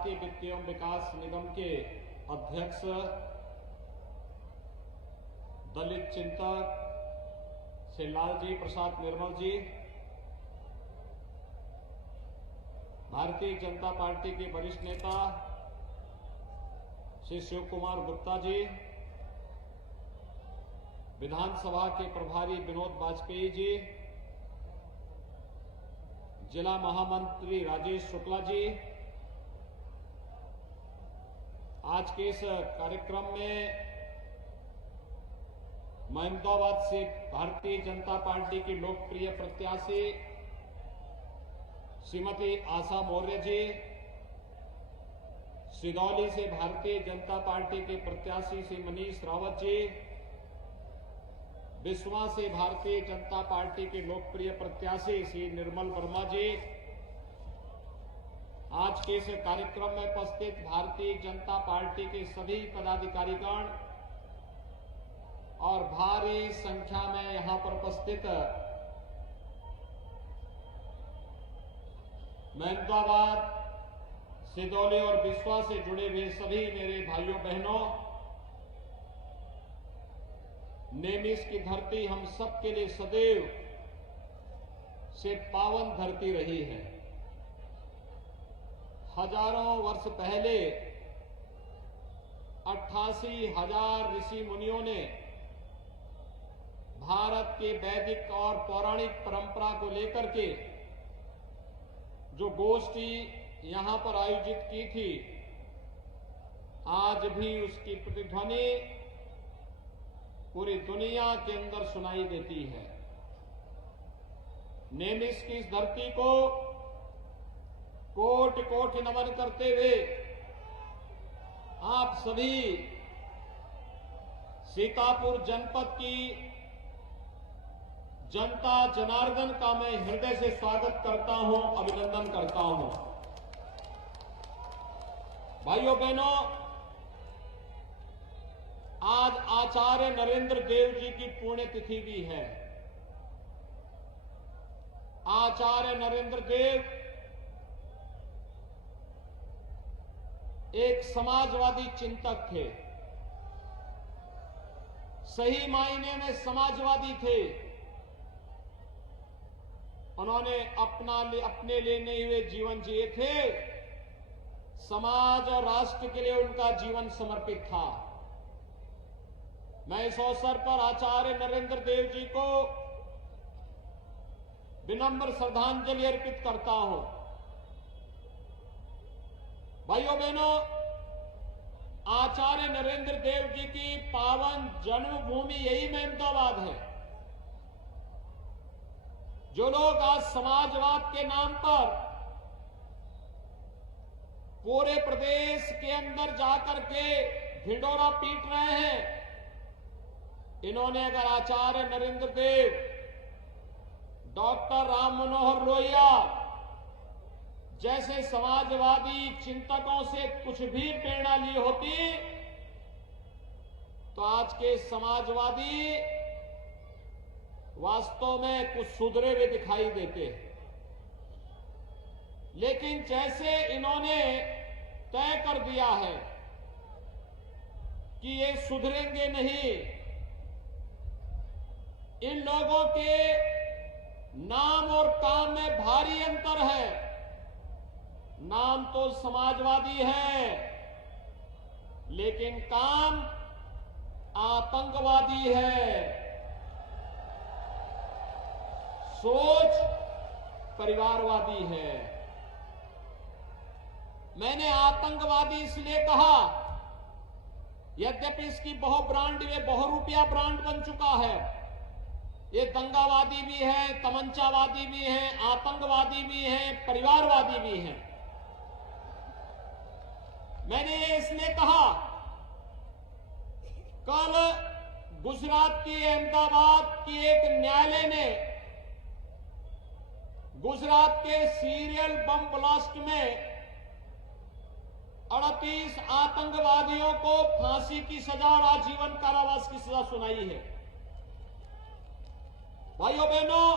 भारतीय वित्त एवं विकास निगम के अध्यक्ष, दलित चिंतक श्री लालजी प्रसाद निर्मल जी, भारतीय जनता पार्टी के वरिष्ठ नेता श्री शिव कुमार गुप्ता जी, विधानसभा के प्रभारी विनोद वाजपेयी जी, जिला महामंत्री राजेश शुक्ला जी, आज के इस कार्यक्रम में अहमदाबाद से भारतीय जनता पार्टी की लोकप्रिय प्रत्याशी श्रीमती आशा मौर्य जी, सिदौली से भारतीय जनता पार्टी के प्रत्याशी श्री मनीष रावत जी, बिस्वा से भारतीय जनता पार्टी के लोकप्रिय प्रत्याशी श्री निर्मल वर्मा जी, आज के इस कार्यक्रम में उपस्थित भारतीय जनता पार्टी के सभी पदाधिकारीगण और भारी संख्या में यहां पर उपस्थित अहमदाबाद, सिदौली और बिस्वा से जुड़े हुए सभी मेरे भाइयों बहनों, नेमिस की धरती हम सबके लिए सदैव से पावन धरती रही है। हजारों वर्ष पहले 88,000 ऋषि मुनियों ने भारत के वैदिक और पौराणिक परंपरा को लेकर के जो गोष्ठी यहां पर आयोजित की थी, आज भी उसकी प्रतिध्वनि पूरी दुनिया के अंदर सुनाई देती है। नेमिस की इस धरती को कोट कोट नमन करते हुए आप सभी सीतापुर जनपद की जनता जनार्दन का मैं हृदय से स्वागत करता हूं, अभिनंदन करता हूं। भाइयों बहनों, आज आचार्य नरेंद्र देव जी की पुण्यतिथि भी है। आचार्य नरेंद्र देव एक समाजवादी चिंतक थे, सही मायने में समाजवादी थे। उन्होंने अपने लिए नहीं हुए जीवन जिए थे, समाज और राष्ट्र के लिए उनका जीवन समर्पित था। मैं इस अवसर पर आचार्य नरेंद्र देव जी को विनम्र श्रद्धांजलि अर्पित करता हूं। भाइयों बहनों, आचार्य नरेंद्र देव जी की पावन जन्मभूमि यही अहमदाबाद है। जो लोग आज समाजवाद के नाम पर पूरे प्रदेश के अंदर जाकर के ढिंढोरा पीट रहे हैं, इन्होंने अगर आचार्य नरेंद्र देव, डॉक्टर राम मनोहर लोहिया जैसे समाजवादी चिंतकों से कुछ भी प्रेरणा ली होती तो आज के समाजवादी वास्तव में कुछ सुधरे हुए दिखाई देते हैं। लेकिन जैसे इन्होंने तय कर दिया है कि ये सुधरेंगे नहीं, इन लोगों के नाम और काम में भारी अंतर है। नाम तो समाजवादी है, लेकिन काम आतंकवादी है। सोच परिवारवादी है। मैंने आतंकवादी इसलिए कहा, यद्यपि इसकी बहुरूपिया ब्रांड बन चुका है। ये दंगावादी भी है, तमंचावादी भी है, आतंकवादी भी है, परिवारवादी भी है। मैंने ये इसलिए कहा, कल गुजरात की अहमदाबाद की एक न्यायालय ने गुजरात के सीरियल बम ब्लास्ट में 38 आतंकवादियों को फांसी की सजा और आजीवन कारावास की सजा सुनाई है। भाइयों बहनों,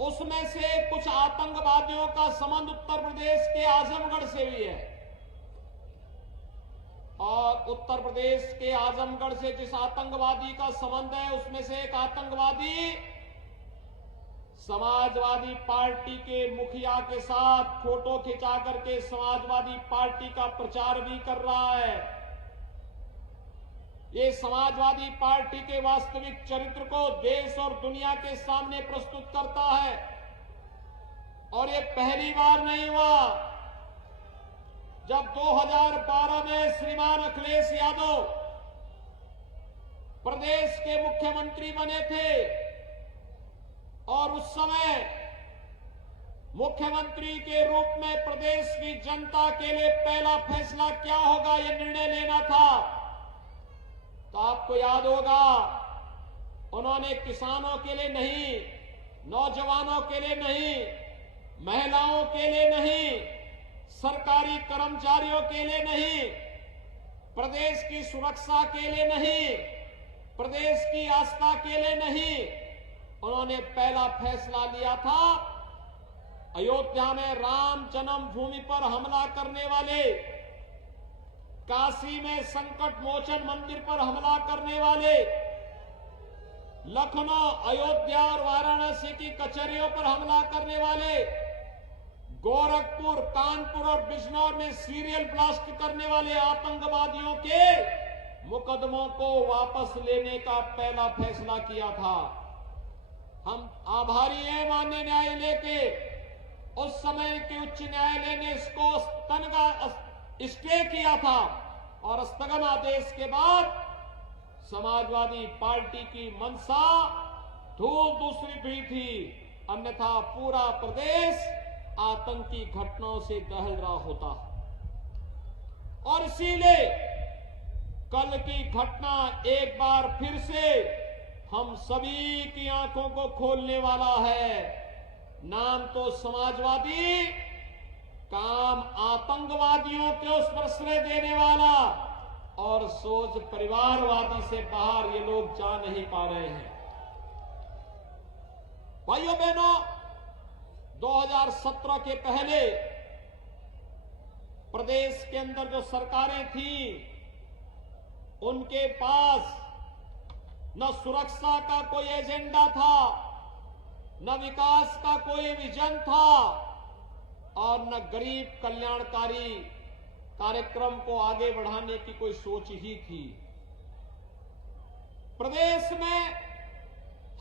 उस उसमें से कुछ आतंकवादियों का संबंध उत्तर प्रदेश के आजमगढ़ से भी है। और उत्तर प्रदेश के आजमगढ़ से जिस आतंकवादी का संबंध है, उसमें से एक आतंकवादी समाजवादी पार्टी के मुखिया के साथ फोटो खिंचा करके समाजवादी पार्टी का प्रचार भी कर रहा है। ये समाजवादी पार्टी के वास्तविक चरित्र को देश और दुनिया के सामने प्रस्तुत करता है। और ये पहली बार नहीं हुआ। जब 2012 में श्रीमान अखिलेश यादव प्रदेश के मुख्यमंत्री बने थे और उस समय मुख्यमंत्री के रूप में प्रदेश की जनता के लिए पहला फैसला क्या होगा, यह निर्णय लेना था। तो आपको याद होगा, उन्होंने किसानों के लिए नहीं, नौजवानों के लिए नहीं, महिलाओं के लिए नहीं, सरकारी कर्मचारियों के लिए नहीं, प्रदेश की सुरक्षा के लिए नहीं, प्रदेश की आस्था के लिए नहीं, उन्होंने पहला फैसला लिया था अयोध्या में राम जन्मभूमि पर हमला करने वाले, काशी में संकट मोचन मंदिर पर हमला करने वाले, लखनऊ, अयोध्या और वाराणसी की कचहरियों पर हमला करने वाले, गोरखपुर, कानपुर और बिजनौर में सीरियल ब्लास्ट करने वाले आतंकवादियों के मुकदमों को वापस लेने का पहला फैसला किया था। हम आभारी हैं माननीय न्यायालय के। उस समय के उच्च न्यायालय ने इसको स्टे किया था और स्थगन आदेश के बाद समाजवादी पार्टी की मंशा धूल दूसरी हुई थी, अन्यथा पूरा प्रदेश आतंकी घटनाओं से दहल रहा होता। और इसीलिए कल की घटना एक बार फिर से हम सभी की आंखों को खोलने वाला है। नाम तो समाजवादी, काम आतंकवादियों के उस पर श्रेय देने वाला, और सोच परिवारवादी से बाहर ये लोग जा नहीं पा रहे हैं। भाइयों बहनों, 2017 के पहले प्रदेश के अंदर जो सरकारें थी, उनके पास न सुरक्षा का कोई एजेंडा था, न विकास का कोई विजन था, और न गरीब कल्याणकारी कार्यक्रम को आगे बढ़ाने की कोई सोच ही थी। प्रदेश में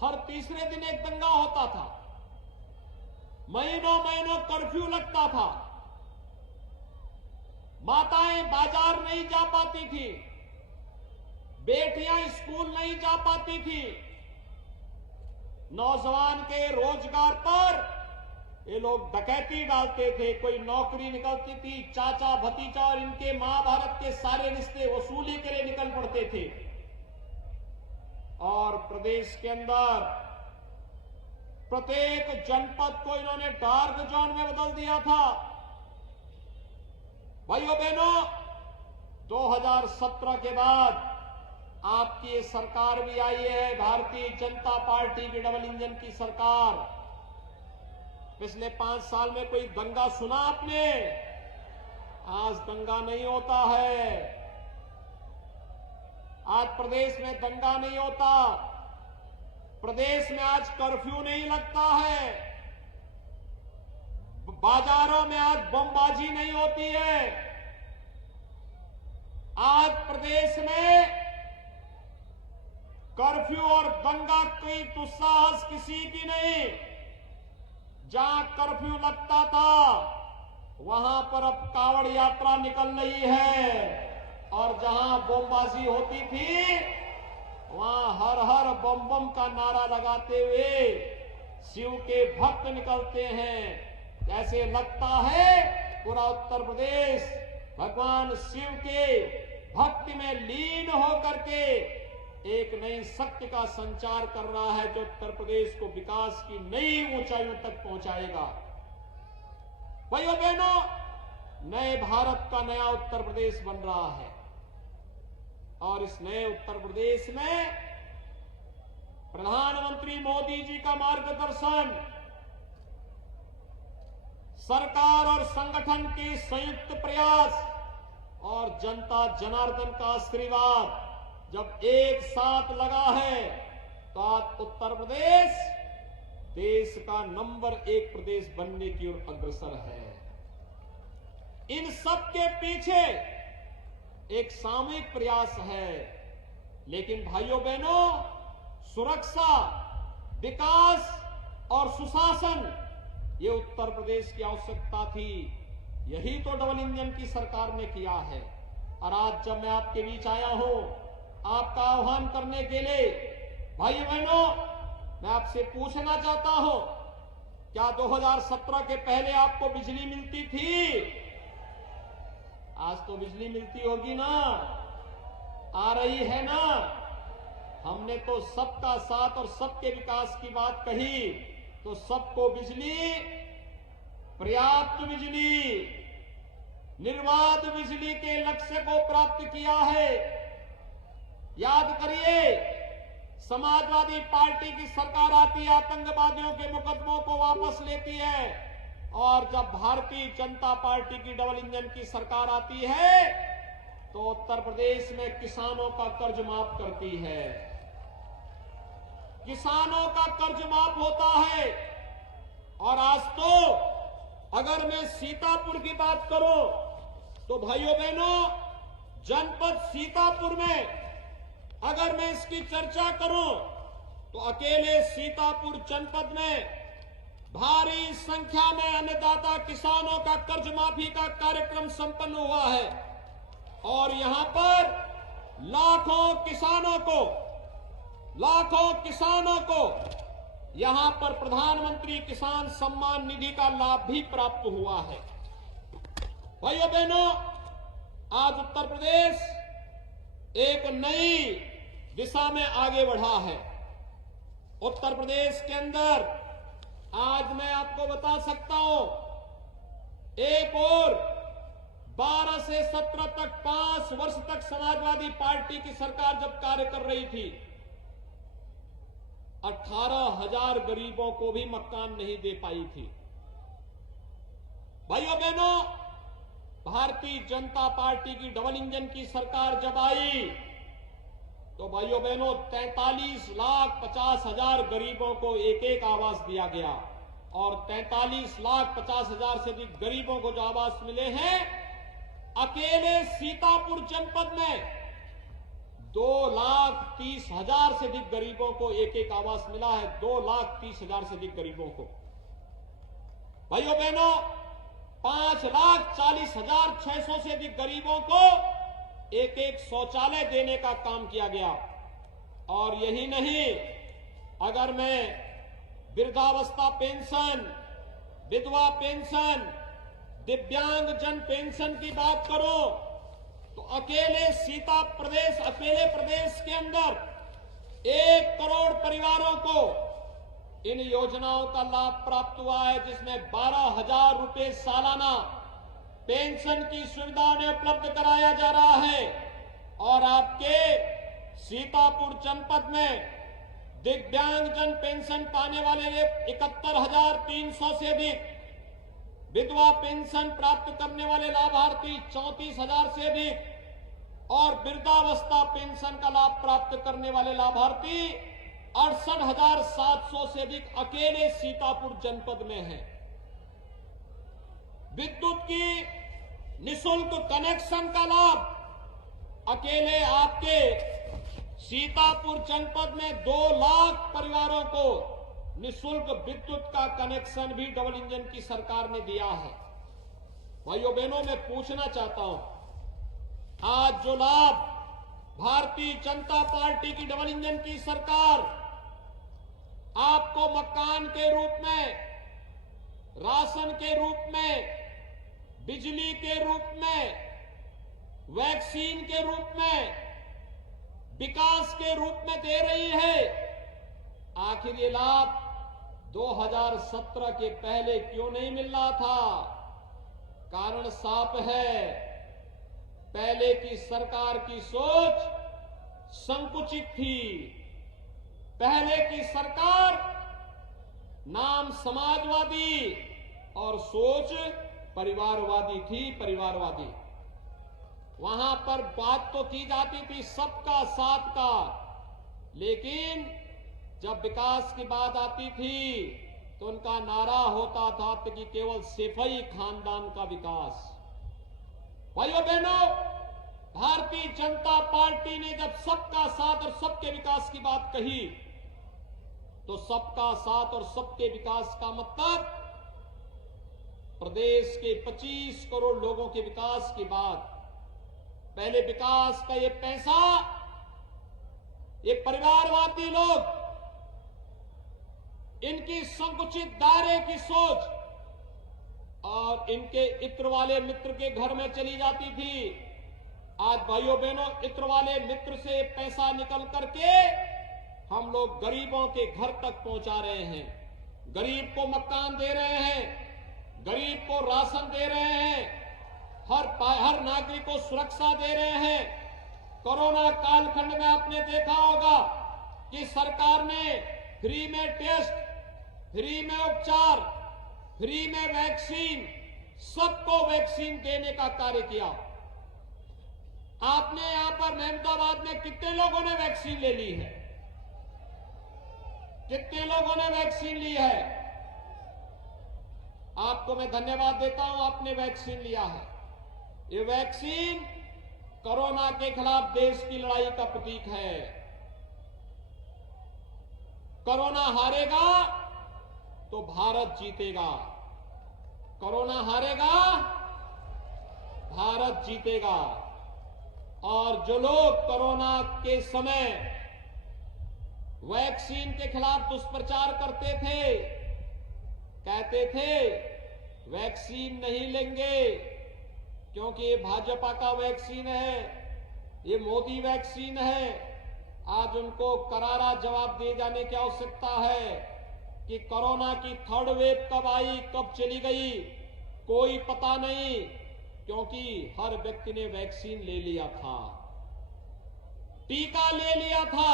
हर तीसरे दिन एक दंगा होता था, महीनों महीनों कर्फ्यू लगता था, माताएं बाजार नहीं जा पाती थी, बेटियां स्कूल नहीं जा पाती थी, नौजवान के रोजगार पर ये लोग डकैती डालते थे, कोई नौकरी निकलती थी, चाचा भतीजा और इनके महाभारत के सारे रिश्ते वसूली के लिए निकल पड़ते थे। और प्रदेश के अंदर प्रत्येक जनपद को इन्होंने डार्क जोन में बदल दिया था। भाइयों बहनों, 2017 के बाद आपकी ये सरकार भी आई है, भारतीय जनता पार्टी की डबल इंजन की सरकार। पिछले 5 साल में कोई दंगा सुना आपने? आज दंगा नहीं होता है, आज प्रदेश में दंगा नहीं होता, प्रदेश में आज कर्फ्यू नहीं लगता है, बाजारों में आज बमबाजी नहीं होती है। आज प्रदेश में कर्फ्यू और दंगा की दुस्साहस किसी की नहीं। जहां कर्फ्यू लगता था वहां पर अब कांवड़ यात्रा निकल रही है, और जहां बमबाजी होती थी वहां हर हर बम बम का नारा लगाते हुए शिव के भक्त निकलते हैं। ऐसे लगता है पूरा उत्तर प्रदेश भगवान शिव के भक्ति में लीन होकर के एक नई शक्ति का संचार कर रहा है, जो उत्तर प्रदेश को विकास की नई ऊंचाइयों तक पहुंचाएगा। भाइयों बहनों, नए भारत का नया उत्तर प्रदेश बन रहा है, और इस नए उत्तर प्रदेश में प्रधानमंत्री मोदी जी का मार्गदर्शन, सरकार और संगठन के संयुक्त प्रयास और जनता जनार्दन का आशीर्वाद जब एक साथ लगा है तो आज उत्तर प्रदेश देश का नंबर 1 प्रदेश बनने की ओर अग्रसर है। इन सब के पीछे एक सामूहिक प्रयास है, लेकिन भाइयों बहनों, सुरक्षा, विकास और सुशासन ये उत्तर प्रदेश की आवश्यकता थी। यही तो डबल इंजन की सरकार ने किया है। और आज जब मैं आपके बीच आया हूं आपका आह्वान करने के लिए, भाइयों बहनों, मैं आपसे पूछना चाहता हूं, क्या 2017 के पहले आपको बिजली मिलती थी? आज तो बिजली मिलती होगी ना, आ रही है ना। हमने तो सबका साथ और सबके विकास की बात कही, तो सबको बिजली, पर्याप्त बिजली, निर्बाध बिजली के लक्ष्य को प्राप्त किया है। याद करिए, समाजवादी पार्टी की सरकार आती है, आतंकवादियों के मुकदमों को वापस लेती है, और जब भारतीय जनता पार्टी की डबल इंजन की सरकार आती है तो उत्तर प्रदेश में किसानों का कर्ज माफ करती है। किसानों का कर्ज माफ होता है। और आज तो अगर मैं सीतापुर की बात करूं तो भाइयों बहनों, जनपद सीतापुर में अगर मैं इसकी चर्चा करूं तो अकेले सीतापुर जनपद में भारी संख्या में अन्नदाता किसानों का कर्ज माफी का कार्यक्रम संपन्न हुआ है। और यहां पर लाखों किसानों को यहां पर प्रधानमंत्री किसान सम्मान निधि का लाभ भी प्राप्त हुआ है। भाइयों बहनों, आज उत्तर प्रदेश एक नई दिशा में आगे बढ़ा है। उत्तर प्रदेश के अंदर आज मैं आपको बता सकता हूं, एक और 12 से 17 तक 5 वर्ष तक समाजवादी पार्टी की सरकार जब कार्य कर रही थी, 18,000 गरीबों को भी मकान नहीं दे पाई थी। भाइयों बहनों, भारतीय जनता पार्टी की डबल इंजन की सरकार जब आई तो भाइयों बहनों 43,50,000 गरीबों को एक एक आवास दिया गया। और 43,50,000 से अधिक गरीबों को जो आवास मिले हैं, अकेले सीतापुर जनपद में 2,30,000 से अधिक गरीबों को एक एक आवास मिला है। 2,30,000 से अधिक गरीबों को। भाइयों बहनों, 5,40,600 से अधिक गरीबों को एक एक शौचालय देने का काम किया गया। और यही नहीं, अगर मैं वृद्धावस्था पेंशन, विधवा पेंशन, दिव्यांग जन पेंशन की बात करो तो अकेले प्रदेश के अंदर 1 करोड़ परिवारों को इन योजनाओं का लाभ प्राप्त हुआ है, जिसमें 12,000 रुपए सालाना पेंशन की सुविधा उन्हें उपलब्ध कराया जा रहा है। और आपके सीतापुर जनपद में दिव्यांग जन पेंशन पाने वाले 71,300 से अधिक, विधवा पेंशन प्राप्त करने वाले लाभार्थी 34,000 से अधिक, और वृद्धावस्था पेंशन का लाभ प्राप्त करने वाले लाभार्थी 68,700 से अधिक अकेले सीतापुर जनपद में हैं। विद्युत की निःशुल्क कनेक्शन का लाभ अकेले आपके सीतापुर जनपद में 2 लाख परिवारों को निःशुल्क विद्युत का कनेक्शन भी डबल इंजन की सरकार ने दिया है। भाइयों बहनों, मैं पूछना चाहता हूं, आज जो लाभ भारतीय जनता पार्टी की डबल इंजन की सरकार आपको मकान के रूप में, राशन के रूप में, बिजली के रूप में, वैक्सीन के रूप में, विकास के रूप में दे रही है, आखिर ये लाभ 2017 के पहले क्यों नहीं मिल रहा था? कारण साफ है, पहले की सरकार की सोच संकुचित थी। पहले की सरकार नाम समाजवादी और सोच परिवारवादी थी, परिवारवादी। वहां पर बात तो की जाती थी सबका साथ का, लेकिन जब विकास की बात आती थी तो उनका नारा होता था कि केवल सिपाही खानदान का विकास। भाइयों बहनों, भारतीय जनता पार्टी ने जब सबका साथ और सबके विकास की बात कही तो सबका साथ और सबके विकास का मतलब प्रदेश के 25 करोड़ लोगों के विकास की बात। पहले विकास का ये पैसा ये परिवारवादी लोग, इनकी संकुचित दायरे की सोच और इनके इत्र वाले मित्र के घर में चली जाती थी। आज भाइयों बहनों, इत्र वाले मित्र से पैसा निकल करके हम लोग गरीबों के घर तक पहुंचा रहे हैं। गरीब को मकान दे रहे हैं, गरीब को राशन दे रहे हैं, हर नागरिक को सुरक्षा दे रहे हैं। कोरोना कालखंड में आपने देखा होगा कि सरकार ने फ्री में टेस्ट, फ्री में उपचार, फ्री में वैक्सीन, सबको वैक्सीन देने का कार्य किया। आपने यहां पर मेहमदाबाद में कितने लोगों ने वैक्सीन ले ली है? कितने लोगों ने वैक्सीन ली है? आपको मैं धन्यवाद देता हूं, आपने वैक्सीन लिया है। ये वैक्सीन कोरोना के खिलाफ देश की लड़ाई का प्रतीक है। कोरोना हारेगा तो भारत जीतेगा। कोरोना हारेगा, भारत जीतेगा। और जो लोग कोरोना के समय वैक्सीन के खिलाफ दुष्प्रचार करते थे, कहते थे वैक्सीन नहीं लेंगे क्योंकि ये भाजपा का वैक्सीन है, ये मोदी वैक्सीन है। आज उनको करारा जवाब दे जाने की आवश्यकता है कि कोरोना की थर्ड वेव कब आई, कब चली गई, कोई पता नहीं, क्योंकि हर व्यक्ति ने वैक्सीन ले लिया था, टीका ले लिया था।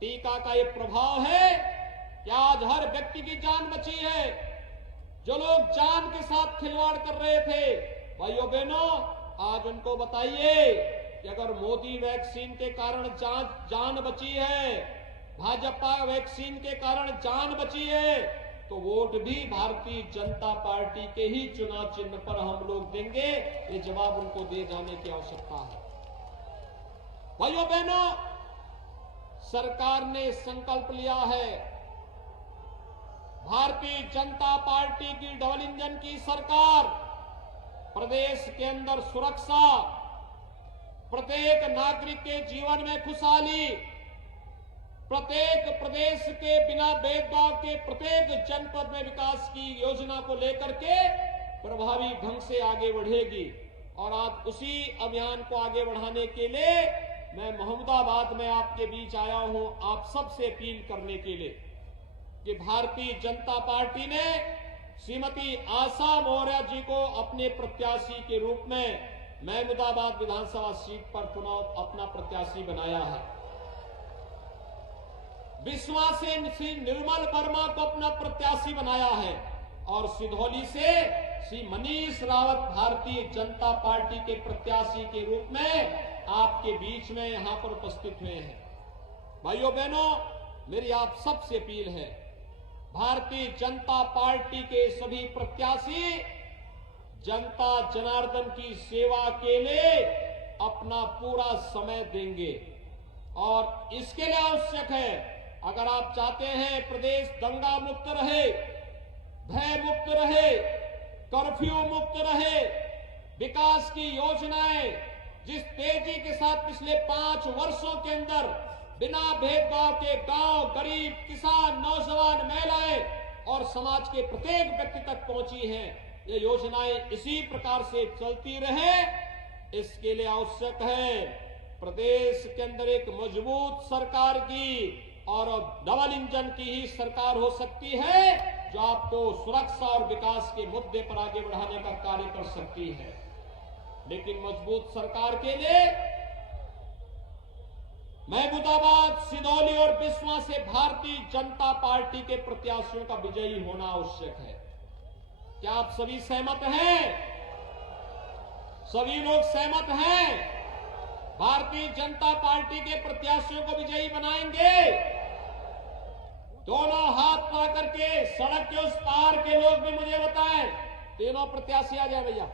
टीका का ये प्रभाव है कि आज हर व्यक्ति की जान बची है। जो लोग जान के साथ खिलवाड़ कर रहे थे, भाइयों बहनों, आज उनको बताइए कि अगर मोदी वैक्सीन के कारण जान बची है, भाजपा वैक्सीन के कारण जान बची है, तो वोट भी भारतीय जनता पार्टी के ही चुनाव चिन्ह पर हम लोग देंगे। ये जवाब उनको दे जाने की आवश्यकता है। भाइयों बहनों, सरकार ने संकल्प लिया है, भारतीय जनता पार्टी की डबल इंजन की सरकार प्रदेश के अंदर सुरक्षा, प्रत्येक नागरिक के जीवन में खुशहाली, प्रत्येक प्रदेश के बिना भेदभाव के प्रत्येक जनपद में विकास की योजना को लेकर के प्रभावी ढंग से आगे बढ़ेगी। और आज उसी अभियान को आगे बढ़ाने के लिए मैं मोहम्मदाबाद में आपके बीच आया हूं, आप सबसे अपील करने के लिए कि भारतीय जनता पार्टी ने श्रीमती आशा मौर्य जी को अपने प्रत्याशी के रूप में महमूदाबाद विधानसभा सीट पर चुनाव अपना प्रत्याशी बनाया है। बिस्वा से श्री निर्मल वर्मा को अपना प्रत्याशी बनाया है और सिधौली से श्री मनीष रावत भारतीय जनता पार्टी के प्रत्याशी के रूप में आपके बीच में यहां पर उपस्थित हुए हैं। भाइयों बहनों, मेरी आप सबसे अपील है, भारतीय जनता पार्टी के सभी प्रत्याशी जनता जनार्दन की सेवा के लिए अपना पूरा समय देंगे। और इसके लिए आवश्यक है, अगर आप चाहते हैं प्रदेश दंगा मुक्त रहे, भय मुक्त रहे, कर्फ्यू मुक्त रहे, विकास की योजनाएं जिस तेजी के साथ पिछले 5 वर्षों के अंदर बिना भेदभाव के गांव, गरीब, किसान, नौजवान, महिलाएं और समाज के प्रत्येक व्यक्ति तक पहुंची हैं, ये योजनाएं इसी प्रकार से चलती रहे। इसके लिए आवश्यक है प्रदेश के अंदर एक मजबूत सरकार की और डबल इंजन की ही सरकार हो सकती है, जो आपको सुरक्षा और विकास के मुद्दे पर आगे बढ़ाने का कार्य कर सकती है। लेकिन मजबूत सरकार के लिए महमूदाबाद, सिधौली और बिस्वा से भारतीय जनता पार्टी के प्रत्याशियों का विजयी होना आवश्यक है। क्या आप सभी सहमत हैं? सभी लोग सहमत हैं? भारतीय जनता पार्टी के प्रत्याशियों को विजयी बनाएंगे। दोनों हाथ पा करके सड़क के उस पार के लोग भी मुझे बताएं। तीनों प्रत्याशी आ जाए भैया।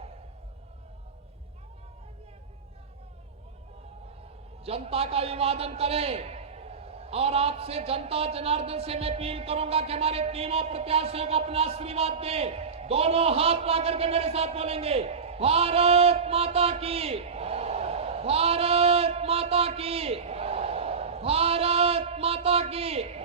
जनता का अभिवादन करें और आपसे जनता जनार्दन से मैं अपील करूंगा कि हमारे तीनों प्रत्याशियों को अपना आशीर्वाद दें। दोनों हाथ पा करके मेरे साथ बोलेंगे, भारत माता की, भारत माता की, भारत माता की।